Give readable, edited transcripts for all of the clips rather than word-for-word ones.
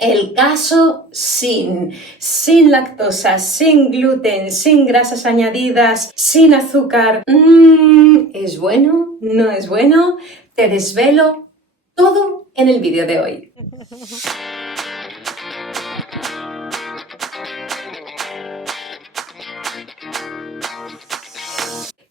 El caso sin lactosa, sin gluten, sin grasas añadidas, sin azúcar. ¿Es bueno? ¿No es bueno? Te desvelo todo en el vídeo de hoy.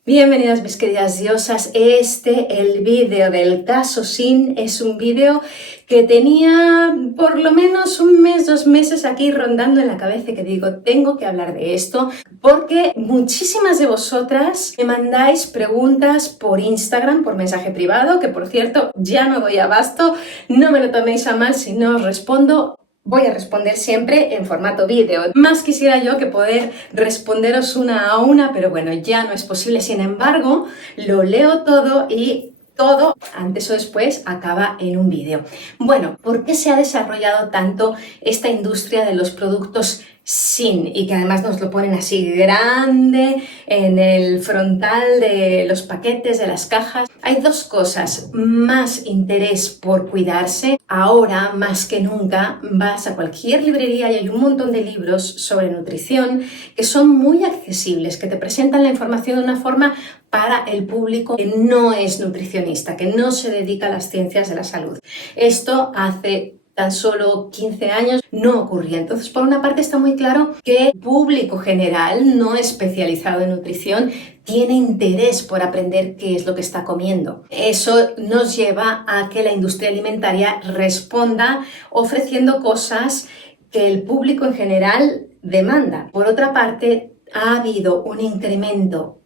Bienvenidas mis queridas diosas, el vídeo del caso sin es un vídeo que tenía por lo menos un mes, 2 meses aquí rondando en la cabeza, que digo, tengo que hablar de esto porque muchísimas de vosotras me mandáis preguntas por Instagram, por mensaje privado, que por cierto ya no doy abasto, no me lo toméis a mal si no os respondo. Voy a responder siempre en formato vídeo. Más quisiera yo que poder responderos una a una, pero bueno, ya no es posible. Sin embargo, lo leo todo y todo, antes o después, acaba en un vídeo. Bueno, ¿por qué se ha desarrollado tanto esta industria de los productos sin? Y que además nos lo ponen así grande en el frontal de los paquetes, de las cajas. Hay dos cosas: más interés por cuidarse. Ahora, más que nunca, vas a cualquier librería y hay un montón de libros sobre nutrición que son muy accesibles, que te presentan la información de una forma para el público que no es nutricionista, que no se dedica a las ciencias de la salud. Esto hace tan solo 15 años no ocurría. Entonces, por una parte está muy claro que el público general no especializado en nutrición tiene interés por aprender qué es lo que está comiendo. Eso nos lleva a que la industria alimentaria responda ofreciendo cosas que el público en general demanda. Por otra parte, ha habido un incremento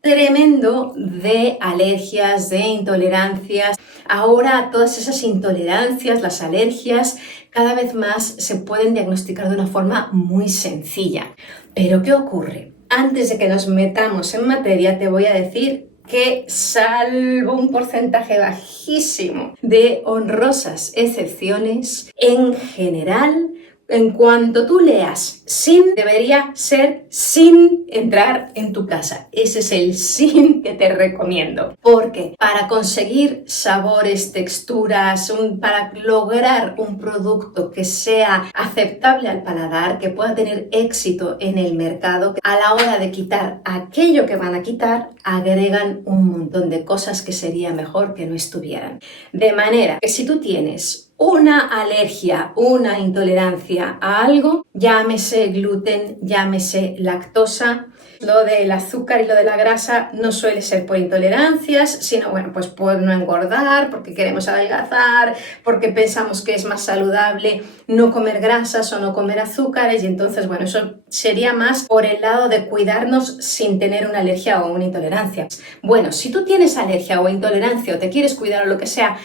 tremendo de alergias, de intolerancias. Ahora todas esas intolerancias, las alergias, cada vez más se pueden diagnosticar de una forma muy sencilla. Pero ¿qué ocurre? Antes de que nos metamos en materia, te voy a decir que, salvo un porcentaje bajísimo de honrosas excepciones, en general, en cuanto tú leas sin, debería ser sin entrar en tu casa. Ese es el sin que te recomiendo. Porque para conseguir sabores, texturas, para lograr un producto que sea aceptable al paladar, que pueda tener éxito en el mercado, a la hora de quitar aquello que van a quitar, agregan un montón de cosas que sería mejor que no estuvieran. De manera que si tú tienes una alergia, una intolerancia a algo, llámese gluten, llámese lactosa. Lo del azúcar y lo de la grasa no suele ser por intolerancias, sino bueno, pues por no engordar, porque queremos adelgazar, porque pensamos que es más saludable no comer grasas o no comer azúcares, y entonces bueno, eso sería más por el lado de cuidarnos sin tener una alergia o una intolerancia. Bueno, si tú tienes alergia o intolerancia o te quieres cuidar o lo que sea,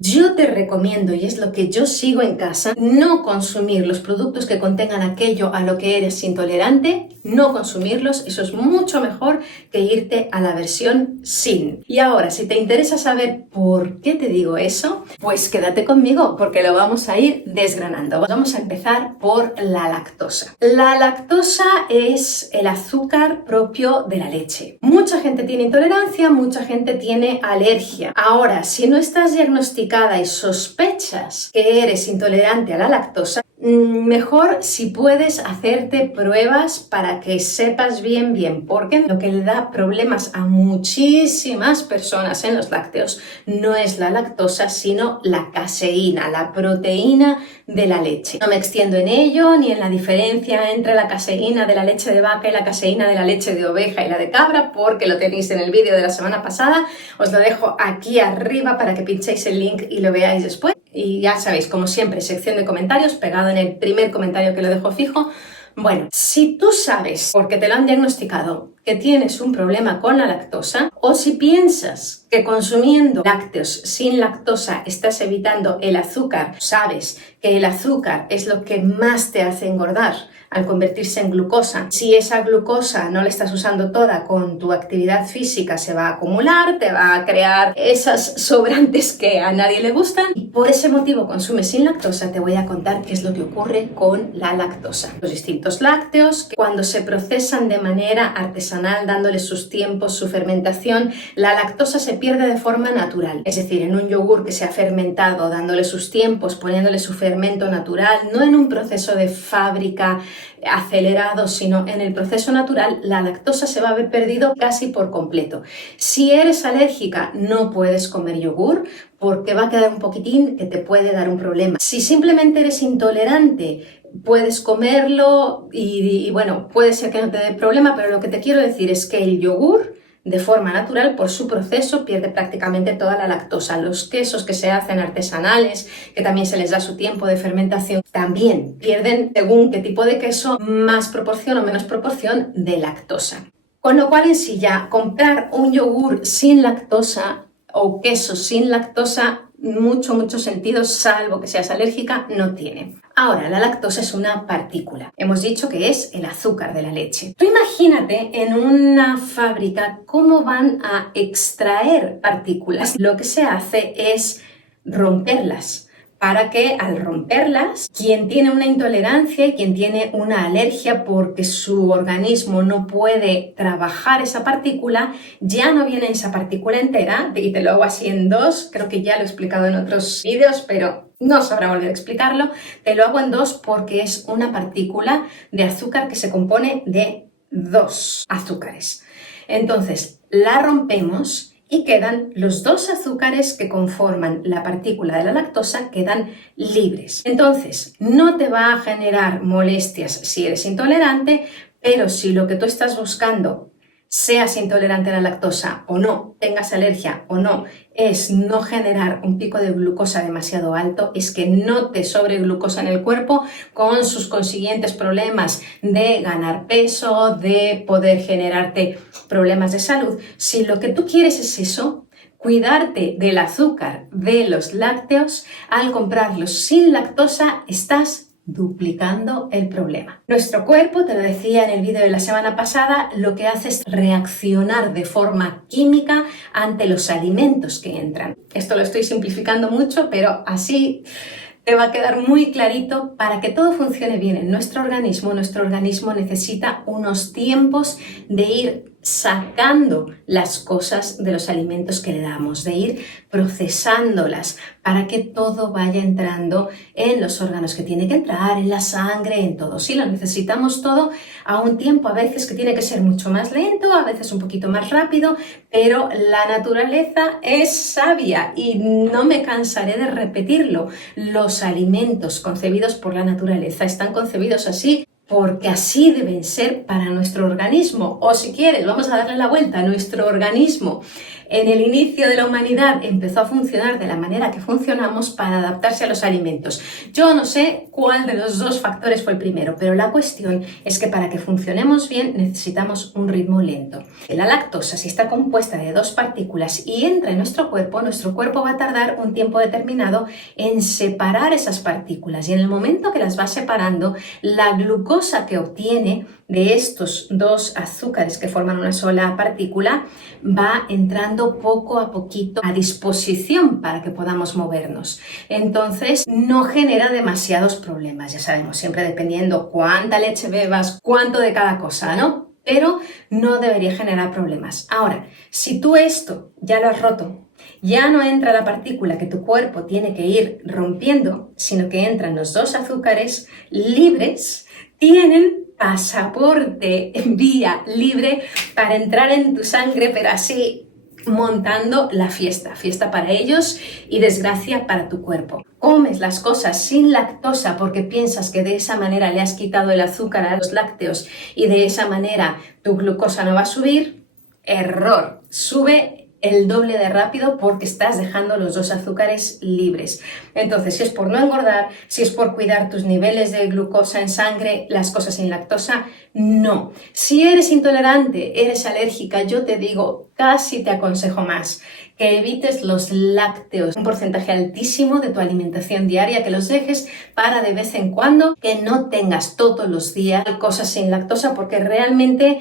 yo te recomiendo, y es lo que yo sigo en casa, no consumir los productos que contengan aquello a lo que eres intolerante, no consumirlos. Eso es mucho mejor que irte a la versión sin. Y ahora, si te interesa saber por qué te digo eso, pues quédate conmigo porque lo vamos a ir desgranando. Vamos a empezar por la lactosa. La lactosa es el azúcar propio de la leche. Mucha gente tiene intolerancia, mucha gente tiene alergia. Ahora, si no estás diagnosticada y sospechas que eres intolerante a la lactosa, mejor si puedes hacerte pruebas para que sepas bien, porque lo que le da problemas a muchísimas personas en los lácteos no es la lactosa, sino la caseína, la proteína de la leche. No me extiendo en ello ni en la diferencia entre la caseína de la leche de vaca y la caseína de la leche de oveja y la de cabra, porque lo tenéis en el vídeo de la semana pasada. Os lo dejo aquí arriba para que pinchéis el link y lo veáis después. Y ya sabéis, como siempre, sección de comentarios, pegado en el primer comentario que lo dejo fijo. Bueno, si tú sabes, porque te lo han diagnosticado, que tienes un problema con la lactosa, o si piensas que consumiendo lácteos sin lactosa estás evitando el azúcar, sabes que el azúcar es lo que más te hace engordar al convertirse en glucosa. Si esa glucosa no la estás usando toda con tu actividad física, se va a acumular, te va a crear esas sobrantes que a nadie le gustan, y por ese motivo consumes sin lactosa. Te voy a contar qué es lo que ocurre con la lactosa. Los distintos lácteos, que cuando se procesan de manera artesanal, artesanal, dándole sus tiempos, su fermentación, la lactosa se pierde de forma natural. Es decir, en un yogur que se ha fermentado, dándole sus tiempos, poniéndole su fermento natural, no en un proceso de fábrica acelerado, sino en el proceso natural, la lactosa se va a haber perdido casi por completo. Si eres alérgica, no puedes comer yogur porque va a quedar un poquitín que te puede dar un problema. Si simplemente eres intolerante, puedes comerlo y bueno, puede ser que no te dé problema, pero lo que te quiero decir es que el yogur, de forma natural, por su proceso, pierde prácticamente toda la lactosa. Los quesos que se hacen artesanales, que también se les da su tiempo de fermentación, también pierden, según qué tipo de queso, más proporción o menos proporción de lactosa. Con lo cual, en sí ya, comprar un yogur sin lactosa o queso sin lactosa, mucho sentido, salvo que seas alérgica, no tiene. Ahora, la lactosa es una partícula. Hemos dicho que es el azúcar de la leche. Tú imagínate en una fábrica cómo van a extraer partículas. Lo que se hace es romperlas, para que al romperlas, quien tiene una intolerancia y quien tiene una alergia porque su organismo no puede trabajar esa partícula, ya no viene esa partícula entera, y te lo hago así en dos, creo que ya lo he explicado en otros vídeos, pero no sabrá volver a explicarlo, te lo hago en dos porque es una partícula de azúcar que se compone de dos azúcares. Entonces, la rompemos y quedan los dos azúcares que conforman la partícula de la lactosa, quedan libres. Entonces, no te va a generar molestias si eres intolerante, pero si lo que tú estás buscando, seas intolerante a la lactosa o no, tengas alergia o no, es no generar un pico de glucosa demasiado alto, es que no te sobre glucosa en el cuerpo, con sus consiguientes problemas de ganar peso, de poder generarte problemas de salud. Si lo que tú quieres es eso, cuidarte del azúcar de los lácteos, al comprarlos sin lactosa, estás duplicando el problema. Nuestro cuerpo, te lo decía en el vídeo de la semana pasada, lo que hace es reaccionar de forma química ante los alimentos que entran. Esto lo estoy simplificando mucho, pero así te va a quedar muy clarito. Para que todo funcione bien en nuestro organismo necesita unos tiempos de ir sacando las cosas de los alimentos que le damos, de ir procesándolas para que todo vaya entrando en los órganos que tiene que entrar, en la sangre, en todo. Sí, lo necesitamos todo a un tiempo a veces que tiene que ser mucho más lento, a veces un poquito más rápido, pero la naturaleza es sabia y no me cansaré de repetirlo. Los alimentos concebidos por la naturaleza están concebidos así porque así deben ser para nuestro organismo. O si quieres, vamos a darle la vuelta. Nuestro organismo en el inicio de la humanidad empezó a funcionar de la manera que funcionamos para adaptarse a los alimentos. Yo no sé cuál de los dos factores fue el primero, pero la cuestión es que para que funcionemos bien necesitamos un ritmo lento. La lactosa, si está compuesta de dos partículas y entra en nuestro cuerpo va a tardar un tiempo determinado en separar esas partículas, y en el momento que las va separando, la glucosa que obtiene de estos dos azúcares que forman una sola partícula va entrando poco a poquito a disposición para que podamos movernos. Entonces no genera demasiados problemas, ya sabemos, siempre dependiendo cuánta leche bebas, cuánto de cada cosa, ¿no? Pero no debería generar problemas. Ahora, si tú esto ya lo has roto, ya no entra la partícula que tu cuerpo tiene que ir rompiendo, sino que entran los dos azúcares libres, tienen pasaporte en vía libre para entrar en tu sangre, pero así montando la fiesta para ellos y desgracia para tu cuerpo. Comes las cosas sin lactosa porque piensas que de esa manera le has quitado el azúcar a los lácteos y de esa manera tu glucosa no va a subir. Error, sube el doble de rápido porque estás dejando los dos azúcares libres. Entonces, si es por no engordar, si es por cuidar tus niveles de glucosa en sangre, las cosas sin lactosa, no. Si eres intolerante, eres alérgica, yo te digo, casi te aconsejo más que evites los lácteos, un porcentaje altísimo de tu alimentación diaria, que los dejes para de vez en cuando, que no tengas todos los días cosas sin lactosa, porque realmente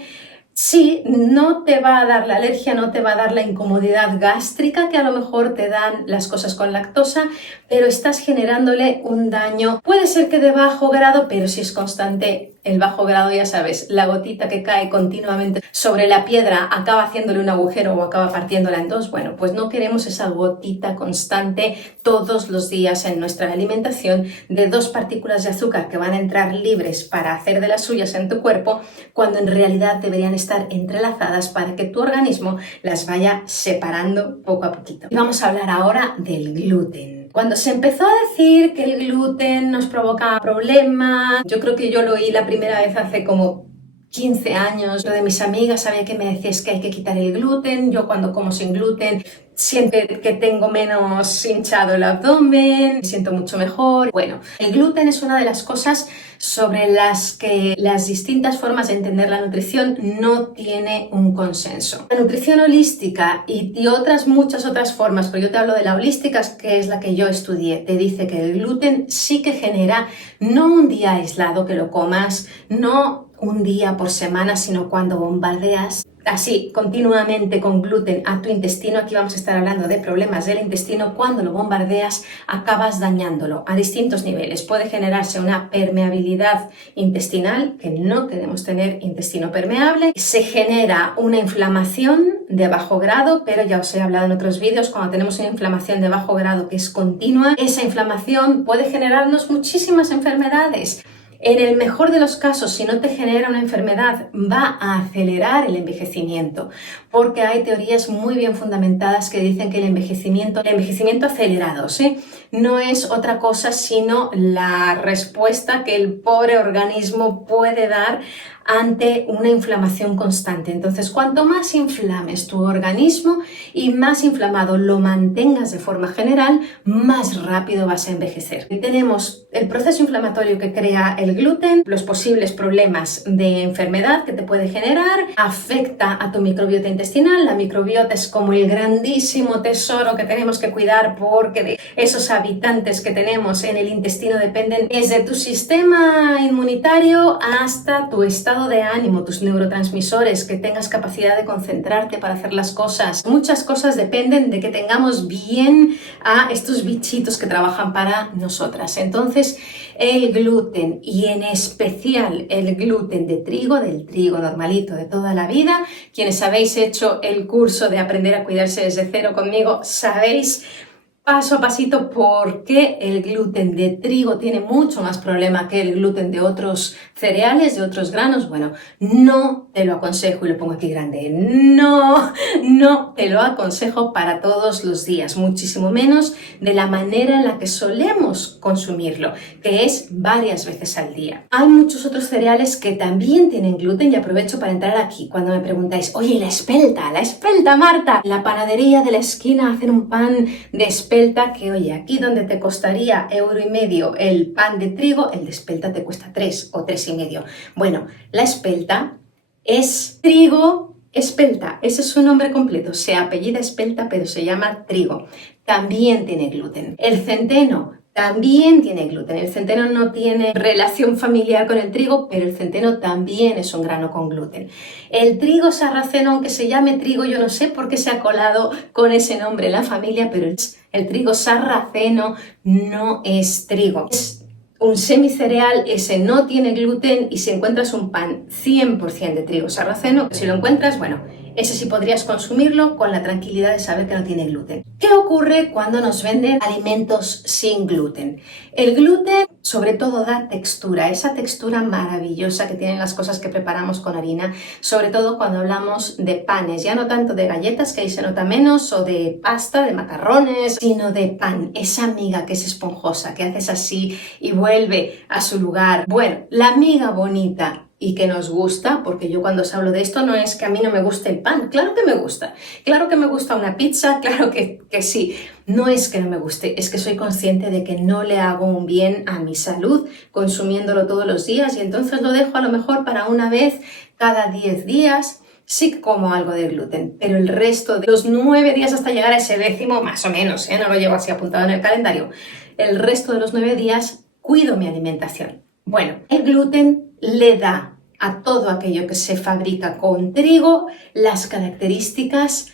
Sí, no te va a dar la alergia, no te va a dar la incomodidad gástrica que a lo mejor te dan las cosas con lactosa, pero estás generándole un daño. Puede ser que de bajo grado, pero si es constante, el bajo grado, ya sabes, la gotita que cae continuamente sobre la piedra acaba haciéndole un agujero o acaba partiéndola en dos. Bueno, pues no queremos esa gotita constante todos los días en nuestra alimentación de 2 partículas de azúcar que van a entrar libres para hacer de las suyas en tu cuerpo, cuando en realidad deberían estar entrelazadas para que tu organismo las vaya separando poco a poquito. Y vamos a hablar ahora del gluten. Cuando se empezó a decir que el gluten nos provoca problemas, yo creo que yo lo oí la primera vez hace como 15 años. Lo de mis amigas sabía que me decías que hay que quitar el gluten. Yo cuando como sin gluten siento que tengo menos hinchado el abdomen, me siento mucho mejor. Bueno, el gluten es una de las cosas sobre las que las distintas formas de entender la nutrición no tiene un consenso. La nutrición holística y otras muchas otras formas, pero yo te hablo de la holística, que es la que yo estudié, te dice que el gluten sí que genera, no un día aislado que lo comas, no un día por semana, sino cuando bombardeas así continuamente con gluten a tu intestino. Aquí vamos a estar hablando de problemas del intestino. Cuando lo bombardeas acabas dañándolo a distintos niveles. Puede generarse una permeabilidad intestinal, que no queremos tener intestino permeable. Se genera una inflamación de bajo grado, pero ya os he hablado en otros vídeos, cuando tenemos una inflamación de bajo grado que es continua, esa inflamación puede generarnos muchísimas enfermedades. En el mejor de los casos, si no te genera una enfermedad, va a acelerar el envejecimiento, porque hay teorías muy bien fundamentadas que dicen que el envejecimiento acelerado, ¿sí?, no es otra cosa sino la respuesta que el pobre organismo puede dar ante una inflamación constante. Entonces, cuanto más inflames tu organismo y más inflamado lo mantengas de forma general, más rápido vas a envejecer. Tenemos el proceso inflamatorio que crea el gluten, los posibles problemas de enfermedad que te puede generar, afecta a tu microbiota intestinal. La microbiota es como el grandísimo tesoro que tenemos que cuidar, porque de esos habitantes que tenemos en el intestino dependen desde tu sistema inmunitario hasta tu estado de ánimo, tus neurotransmisores, que tengas capacidad de concentrarte para hacer las cosas. Muchas cosas dependen de que tengamos bien a estos bichitos que trabajan para nosotras. Entonces, el gluten, y en especial el gluten de trigo, del trigo normalito de toda la vida, quienes habéis hecho el curso de aprender a cuidarse desde cero conmigo, sabéis paso a pasito por qué el gluten de trigo tiene mucho más problema que el gluten de otros cereales, de otros granos. Bueno, no te lo aconsejo, y lo pongo aquí grande, no te lo aconsejo para todos los días, muchísimo menos de la manera en la que solemos consumirlo, que es varias veces al día. Hay muchos otros cereales que también tienen gluten, y aprovecho para entrar aquí cuando me preguntáis, oye, la espelta, Marta, la panadería de la esquina hacen un pan de espelta que, oye, aquí donde te costaría €1,50 el pan de trigo, el de espelta te cuesta 3 o 3,5. Bueno, la espelta es trigo espelta, ese es su nombre completo, se apellida espelta pero se llama trigo. También tiene gluten. El centeno también tiene gluten. El centeno no tiene relación familiar con el trigo, pero el centeno también es un grano con gluten. El trigo sarraceno, aunque se llame trigo, yo no sé por qué se ha colado con ese nombre en la familia, pero el trigo sarraceno no es trigo. Es un semicereal, ese no tiene gluten, y si encuentras un pan 100% de trigo sarraceno, si lo encuentras, bueno, ese sí podrías consumirlo con la tranquilidad de saber que no tiene gluten. ¿Qué ocurre cuando nos venden alimentos sin gluten? El gluten sobre todo da textura, esa textura maravillosa que tienen las cosas que preparamos con harina, sobre todo cuando hablamos de panes, ya no tanto de galletas, que ahí se nota menos, o de pasta, de macarrones, sino de pan, esa miga que es esponjosa, que haces así y vuelve a su lugar. Bueno, la miga bonita y que nos gusta, porque yo cuando os hablo de esto no es que a mí no me guste el pan, claro que me gusta una pizza, claro que sí, no es que no me guste, es que soy consciente de que no le hago un bien a mi salud consumiéndolo todos los días, y entonces lo dejo a lo mejor para una vez cada 10 días, sí que como algo de gluten, pero el resto de los 9 días hasta llegar a ese 10º, más o menos, no lo llevo así apuntado en el calendario, el resto de los 9 días cuido mi alimentación. Bueno, el gluten le da a todo aquello que se fabrica con trigo las características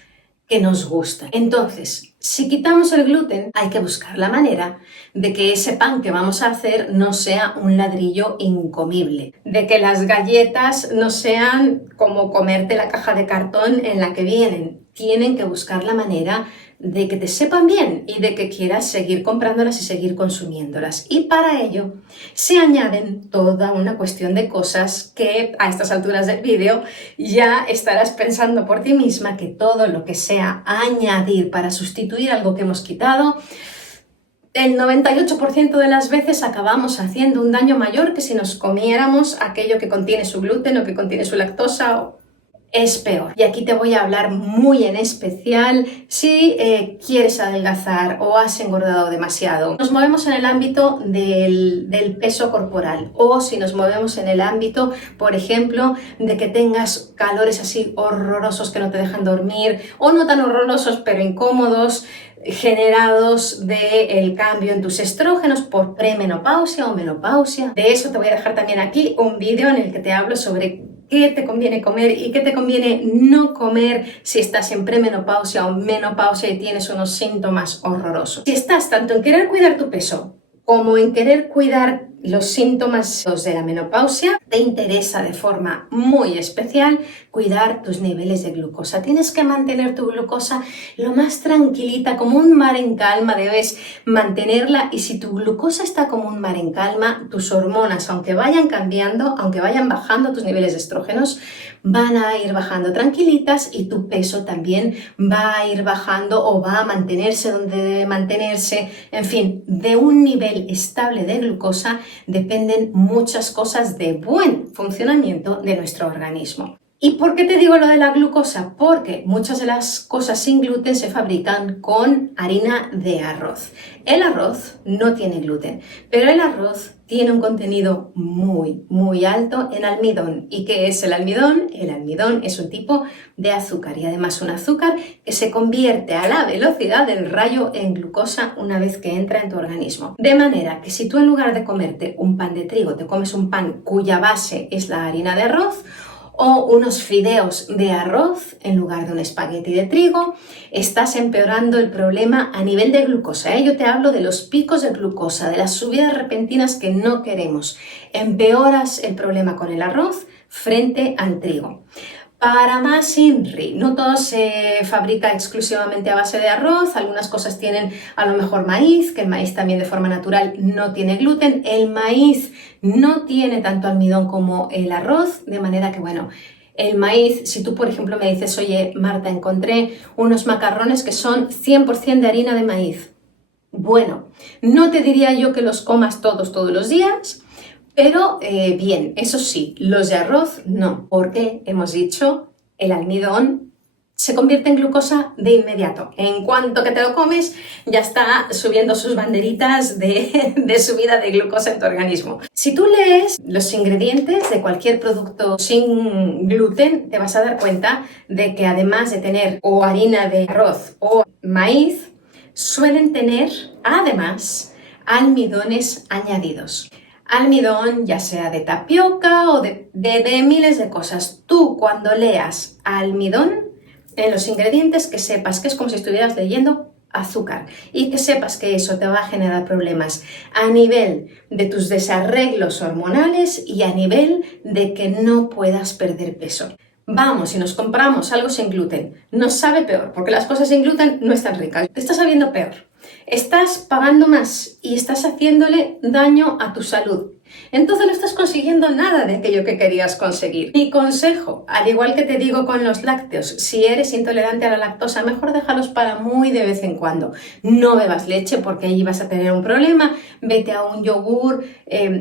que nos gustan. Entonces, si quitamos el gluten, hay que buscar la manera de que ese pan que vamos a hacer no sea un ladrillo incomible, de que las galletas no sean como comerte la caja de cartón en la que vienen. Tienen que buscar la manera de que te sepan bien y de que quieras seguir comprándolas y seguir consumiéndolas. Y para ello se añaden toda una cuestión de cosas que a estas alturas del vídeo ya estarás pensando por ti misma que todo lo que sea añadir para sustituir algo que hemos quitado, el 98% de las veces acabamos haciendo un daño mayor que si nos comiéramos aquello que contiene su gluten o que contiene su lactosa. Es peor. Y aquí te voy a hablar muy en especial si quieres adelgazar o has engordado demasiado. Nos movemos en el ámbito del peso corporal o si nos movemos en el ámbito, por ejemplo, de que tengas calores así horrorosos que no te dejan dormir o no tan horrorosos pero incómodos, generados del cambio en tus estrógenos por premenopausia o menopausia. De eso te voy a dejar también aquí un vídeo en el que te hablo sobre qué te conviene comer y qué te conviene no comer si estás en premenopausia o menopausia y tienes unos síntomas horrorosos. Si estás tanto en querer cuidar tu peso como en querer cuidar los síntomas de la menopausia, te interesa de forma muy especial cuidar tus niveles de glucosa. Tienes que mantener tu glucosa lo más tranquilita, como un mar en calma, debes mantenerla y si tu glucosa está como un mar en calma, tus hormonas, aunque vayan cambiando, aunque vayan bajando tus niveles de estrógenos, van a ir bajando tranquilitas y tu peso también va a ir bajando o va a mantenerse donde debe mantenerse. En fin, de un nivel estable de glucosa dependen muchas cosas de buen funcionamiento de nuestro organismo. ¿Y por qué te digo lo de la glucosa? Porque muchas de las cosas sin gluten se fabrican con harina de arroz. El arroz no tiene gluten, pero el arroz tiene un contenido muy alto en almidón. ¿Y qué es el almidón? El almidón es un tipo de azúcar y además un azúcar que se convierte a la velocidad del rayo en glucosa una vez que entra en tu organismo. De manera que si tú en lugar de comerte un pan de trigo te comes un pan cuya base es la harina de arroz, o unos fideos de arroz en lugar de un espagueti de trigo, estás empeorando el problema a nivel de glucosa. Yo te hablo de los picos de glucosa, de las subidas repentinas que no queremos. Empeoras el problema con el arroz frente al trigo. Para más INRI, no todo se fabrica exclusivamente a base de arroz, algunas cosas tienen a lo mejor maíz, que el maíz también de forma natural no tiene gluten, el maíz no tiene tanto almidón como el arroz, de manera que bueno, el maíz, si tú por ejemplo me dices, oye Marta, encontré unos macarrones que son 100% de harina de maíz, bueno, no te diría yo que los comas todos los días, pero bien, eso sí, los de arroz no, porque hemos dicho el almidón se convierte en glucosa de inmediato. En cuanto que te lo comes, ya está subiendo sus banderitas de subida de glucosa en tu organismo. Si tú lees los ingredientes de cualquier producto sin gluten, te vas a dar cuenta de que además de tener o harina de arroz o maíz, suelen tener además almidones añadidos. Almidón, ya sea de tapioca o de miles de cosas. Tú cuando leas almidón en los ingredientes, que sepas que es como si estuvieras leyendo azúcar y que sepas que eso te va a generar problemas a nivel de tus desarreglos hormonales y a nivel de que no puedas perder peso. Vamos, si nos compramos algo sin gluten, nos sabe peor, porque las cosas sin gluten no están ricas. Te está sabiendo peor. Estás pagando más y estás haciéndole daño a tu salud. Entonces no estás consiguiendo nada de aquello que querías conseguir. Mi consejo, al igual que te digo con los lácteos, si eres intolerante a la lactosa, mejor déjalos para muy de vez en cuando. No bebas leche porque allí vas a tener un problema. Vete a un yogur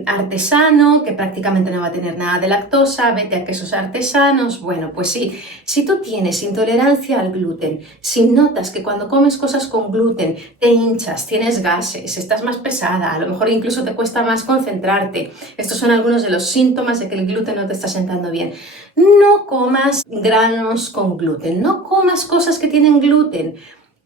artesano que prácticamente no va a tener nada de lactosa. Vete a quesos artesanos. Bueno, pues sí, si tú tienes intolerancia al gluten, si notas que cuando comes cosas con gluten te hinchas, tienes gases, estás más pesada, a lo mejor incluso te cuesta más concentrarte. Estos son algunos de los síntomas de que el gluten no te está sentando bien. No comas granos con gluten, no comas cosas que tienen gluten.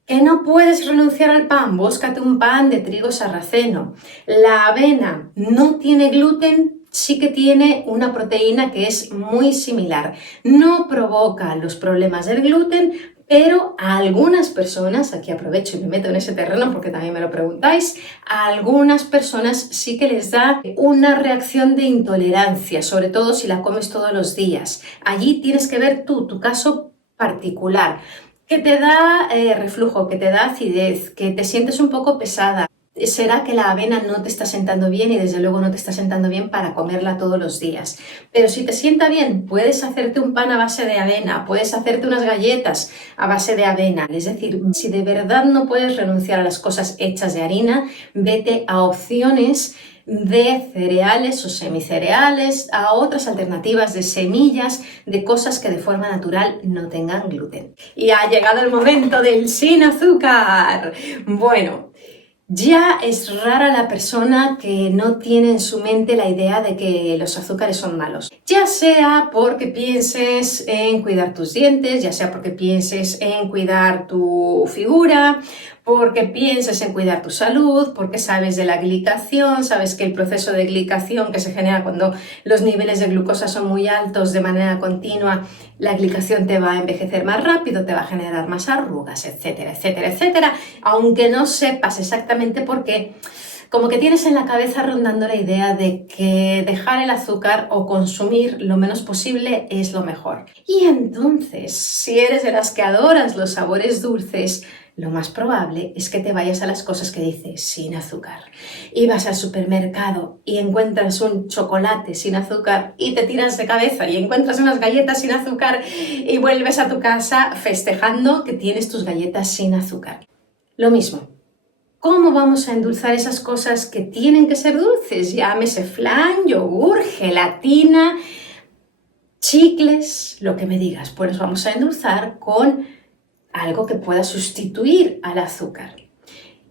Que no puedes renunciar al pan, búscate un pan de trigo sarraceno. La avena no tiene gluten, sí que tiene una proteína que es muy similar. No provoca los problemas del gluten, pero a algunas personas, aquí aprovecho y me meto en ese terreno porque también me lo preguntáis, a algunas personas sí que les da una reacción de intolerancia, sobre todo si la comes todos los días. Allí tienes que ver tu caso particular, que te da reflujo, que te da acidez, que te sientes un poco pesada. Será que la avena no te está sentando bien y desde luego no te está sentando bien para comerla todos los días. Pero si te sienta bien, puedes hacerte un pan a base de avena, puedes hacerte unas galletas a base de avena. Es decir, si de verdad no puedes renunciar a las cosas hechas de harina, vete a opciones de cereales o semicereales, a otras alternativas de semillas, de cosas que de forma natural no tengan gluten. Y ha llegado el momento del sin azúcar. Bueno, ya es rara la persona que no tiene en su mente la idea de que los azúcares son malos. Ya sea porque pienses en cuidar tus dientes, ya sea porque pienses en cuidar tu figura, porque pienses en cuidar tu salud, porque sabes de la glicación, sabes que el proceso de glicación que se genera cuando los niveles de glucosa son muy altos de manera continua, la glicación te va a envejecer más rápido, te va a generar más arrugas, etcétera, etcétera, etcétera, aunque no sepas exactamente por qué. Como que tienes en la cabeza rondando la idea de que dejar el azúcar o consumir lo menos posible es lo mejor. Y entonces, si eres de las que adoras los sabores dulces, lo más probable es que te vayas a las cosas que dice sin azúcar. Y vas al supermercado y encuentras un chocolate sin azúcar y te tiras de cabeza y encuentras unas galletas sin azúcar y vuelves a tu casa festejando que tienes tus galletas sin azúcar. Lo mismo. ¿Cómo vamos a endulzar esas cosas que tienen que ser dulces? Llámese flan, yogur, gelatina, chicles, lo que me digas. Pues los vamos a endulzar con algo que pueda sustituir al azúcar.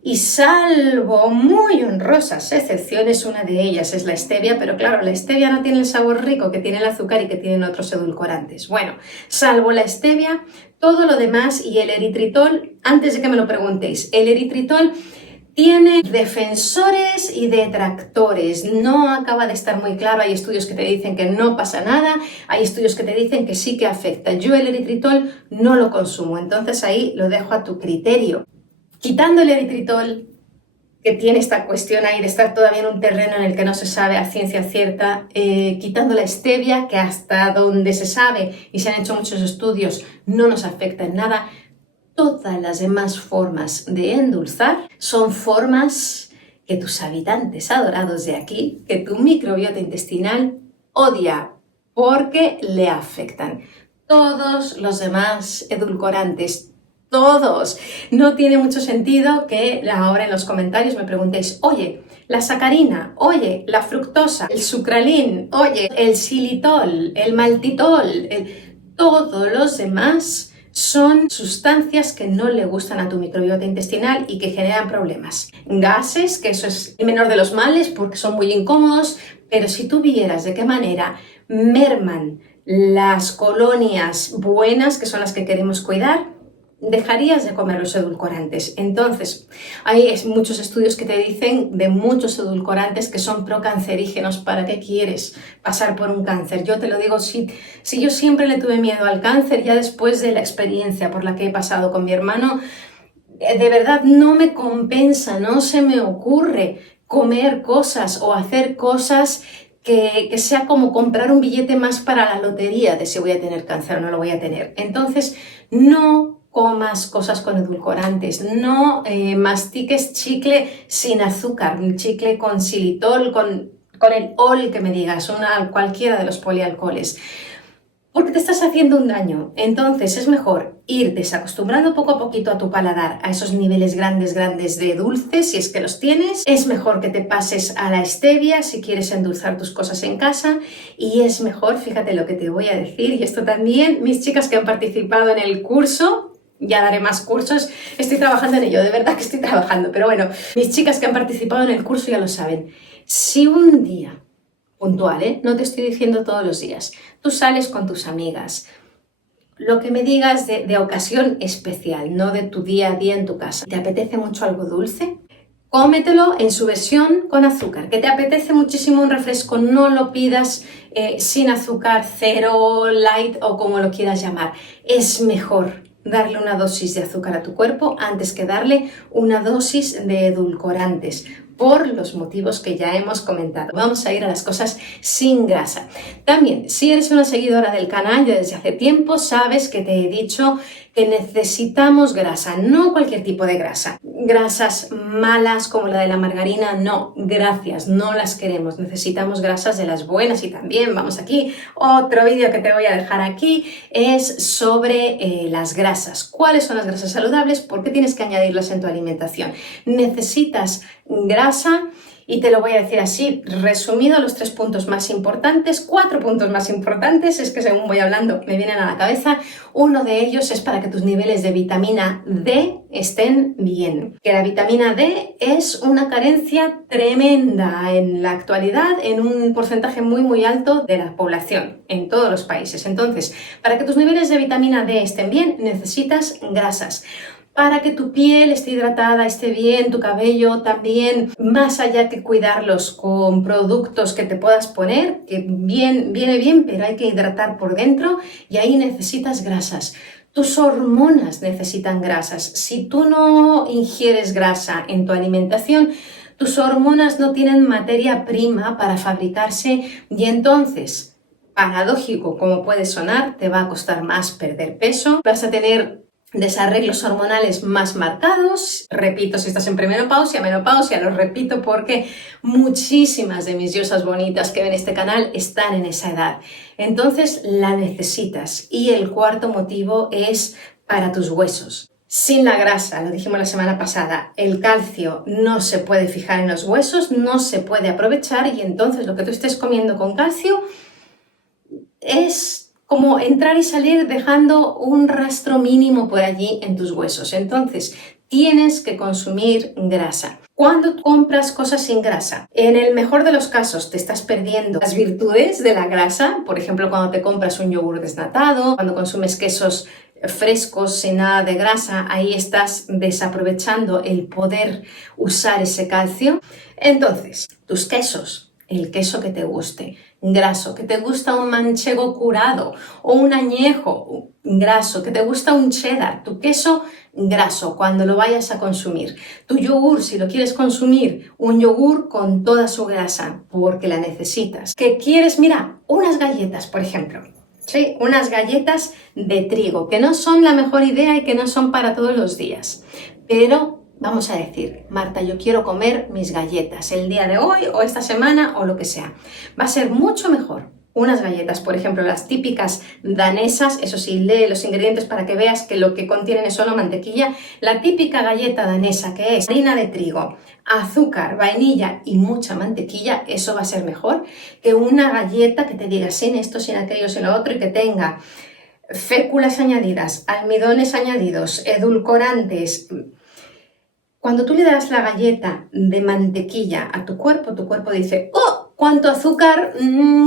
Y salvo muy honrosas excepciones, una de ellas es la stevia, pero claro, la stevia no tiene el sabor rico que tiene el azúcar y que tienen otros edulcorantes. Bueno, salvo la stevia, todo lo demás y el eritritol, antes de que me lo preguntéis, el eritritol tiene defensores y detractores, no acaba de estar muy claro, hay estudios que te dicen que no pasa nada, hay estudios que te dicen que sí que afecta. Yo el eritritol no lo consumo, entonces ahí lo dejo a tu criterio. Quitando el eritritol, que tiene esta cuestión ahí de estar todavía en un terreno en el que no se sabe a ciencia cierta, quitando la stevia, que hasta donde se sabe y se han hecho muchos estudios no nos afecta en nada, todas las demás formas de endulzar son formas que tus habitantes adorados de aquí, que tu microbiota intestinal odia porque le afectan. Todos los demás edulcorantes, todos. No tiene mucho sentido que ahora en los comentarios me preguntéis, oye, la sacarina, oye, la fructosa, el sucralín, oye, el xilitol, el maltitol, todos los demás son sustancias que no le gustan a tu microbiota intestinal y que generan problemas. Gases, que eso es el menor de los males porque son muy incómodos, pero si tú vieras de qué manera merman las colonias buenas, que son las que queremos cuidar, dejarías de comer los edulcorantes. Entonces, hay muchos estudios que te dicen de muchos edulcorantes que son procancerígenos. ¿Para qué quieres pasar por un cáncer? Yo te lo digo, si yo siempre le tuve miedo al cáncer, ya después de la experiencia por la que he pasado con mi hermano, de verdad no me compensa, no se me ocurre comer cosas o hacer cosas que sea como comprar un billete más para la lotería de si voy a tener cáncer o no lo voy a tener. Entonces, no comas cosas con edulcorantes, no mastiques chicle sin azúcar, chicle con xilitol, con el ol que me digas, cualquiera de los polialcoholes, porque te estás haciendo un daño. Entonces es mejor ir desacostumbrando poco a poquito a tu paladar a esos niveles grandes de dulces, si es que los tienes. Es mejor que te pases a la stevia si quieres endulzar tus cosas en casa, y es mejor, fíjate lo que te voy a decir, y esto también mis chicas que han participado en el curso, ya daré más cursos, estoy trabajando en ello, de verdad que estoy trabajando, pero bueno, mis chicas que han participado en el curso ya lo saben. Si un día puntual, no te estoy diciendo todos los días, tú sales con tus amigas, lo que me digas de ocasión especial, no de tu día a día en tu casa, ¿te apetece mucho algo dulce? Cómetelo en su versión con azúcar. ¿Que te apetece muchísimo un refresco? No lo pidas sin azúcar, cero, light o como lo quieras llamar. Es mejor darle una dosis de azúcar a tu cuerpo antes que darle una dosis de edulcorantes, por los motivos que ya hemos comentado. Vamos a ir a las cosas sin grasa. También, si eres una seguidora del canal ya desde hace tiempo, sabes que te he dicho que necesitamos grasa, no cualquier tipo de grasa. Grasas malas como la de la margarina, no, gracias, no las queremos. Necesitamos grasas de las buenas y también, vamos aquí, otro vídeo que te voy a dejar aquí es sobre las grasas. ¿Cuáles son las grasas saludables? ¿Por qué tienes que añadirlas en tu alimentación? Necesitas grasa y te lo voy a decir así, resumido, los 3 puntos más importantes, 4 puntos más importantes, es que según voy hablando me vienen a la cabeza. Uno de ellos es para que tus niveles de vitamina D estén bien. Que la vitamina D es una carencia tremenda en la actualidad en un porcentaje muy alto de la población en todos los países. Entonces, para que tus niveles de vitamina D estén bien, necesitas grasas. Para que tu piel esté hidratada, esté bien, tu cabello también, más allá que cuidarlos con productos que te puedas poner, que viene bien, pero hay que hidratar por dentro y ahí necesitas grasas. Tus hormonas necesitan grasas. Si tú no ingieres grasa en tu alimentación, tus hormonas no tienen materia prima para fabricarse y entonces, paradójico como puede sonar, te va a costar más perder peso, vas a tener desarreglos hormonales más marcados. Repito, si estás en premenopausia, menopausia, lo repito porque muchísimas de mis diosas bonitas que ven este canal están en esa edad. Entonces la necesitas. Y el cuarto motivo es para tus huesos. Sin la grasa, lo dijimos la semana pasada, el calcio no se puede fijar en los huesos, no se puede aprovechar y entonces lo que tú estés comiendo con calcio es como entrar y salir dejando un rastro mínimo por allí en tus huesos. Entonces, tienes que consumir grasa. Cuando compras cosas sin grasa, en el mejor de los casos te estás perdiendo las virtudes de la grasa. Por ejemplo, cuando te compras un yogur desnatado, cuando consumes quesos frescos sin nada de grasa, ahí estás desaprovechando el poder usar ese calcio. Entonces, tus quesos, el queso que te guste, graso, que te gusta un manchego curado o un añejo graso, que te gusta un cheddar, tu queso graso cuando lo vayas a consumir. Tu yogur, si lo quieres consumir, un yogur con toda su grasa porque la necesitas. ¿Qué quieres? Mira, unas galletas, por ejemplo. Sí, unas galletas de trigo, que no son la mejor idea y que no son para todos los días, pero vamos a decir, Marta, yo quiero comer mis galletas el día de hoy o esta semana o lo que sea. Va a ser mucho mejor unas galletas, por ejemplo, las típicas danesas, eso sí, lee los ingredientes para que veas que lo que contienen es solo mantequilla. La típica galleta danesa, que es harina de trigo, azúcar, vainilla y mucha mantequilla, eso va a ser mejor que una galleta que te diga sin esto, sin aquello, sin lo otro y que tenga féculas añadidas, almidones añadidos, edulcorantes. Cuando tú le das la galleta de mantequilla a tu cuerpo dice, ¡oh! ¿Cuánto azúcar?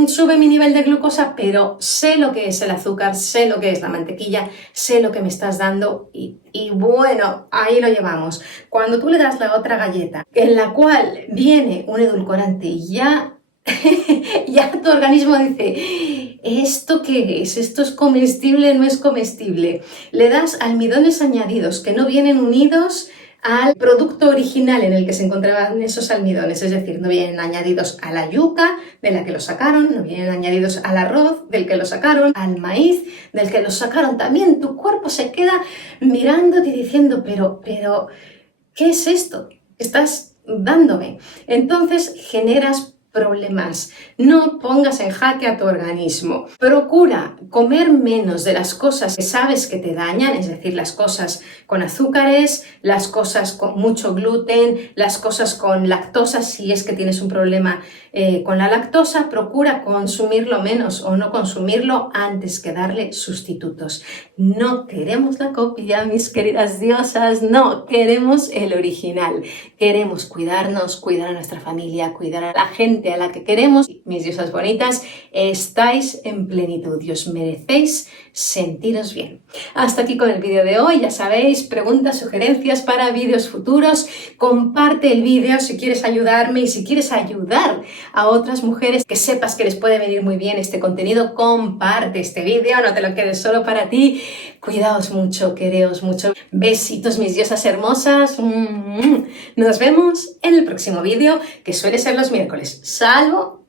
Sube mi nivel de glucosa, pero sé lo que es el azúcar, sé lo que es la mantequilla, sé lo que me estás dando y bueno, ahí lo llevamos. Cuando tú le das la otra galleta, en la cual viene un edulcorante, ya tu organismo dice, ¿esto qué es? ¿Esto es comestible? ¿No es comestible? Le das almidones añadidos que no vienen unidos al producto original en el que se encontraban esos almidones, es decir, no vienen añadidos a la yuca de la que los sacaron, no vienen añadidos al arroz del que los sacaron, al maíz del que los sacaron. También tu cuerpo se queda mirándote y diciendo, pero, ¿qué es esto que estás dándome? Entonces generas problemas. No pongas en jaque a tu organismo. Procura comer menos de las cosas que sabes que te dañan, es decir, las cosas con azúcares, las cosas con mucho gluten, las cosas con lactosa si es que tienes un problema con la lactosa, procura consumirlo menos o no consumirlo antes que darle sustitutos. No queremos la copia, mis queridas diosas, no, queremos el original. Queremos cuidarnos, cuidar a nuestra familia, cuidar a la gente a la que queremos. Mis diosas bonitas, estáis en plenitud y os merecéis sentiros bien. Hasta aquí con el vídeo de hoy, ya sabéis, preguntas, sugerencias para vídeos futuros. Comparte el vídeo si quieres ayudarme y si quieres ayudar a otras mujeres que sepas que les puede venir muy bien este contenido, comparte este vídeo, no te lo quedes solo para ti. Cuidaos mucho, quereos mucho. Besitos, mis diosas hermosas. Nos vemos en el próximo vídeo, que suele ser los miércoles, salvo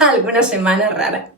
alguna semana rara.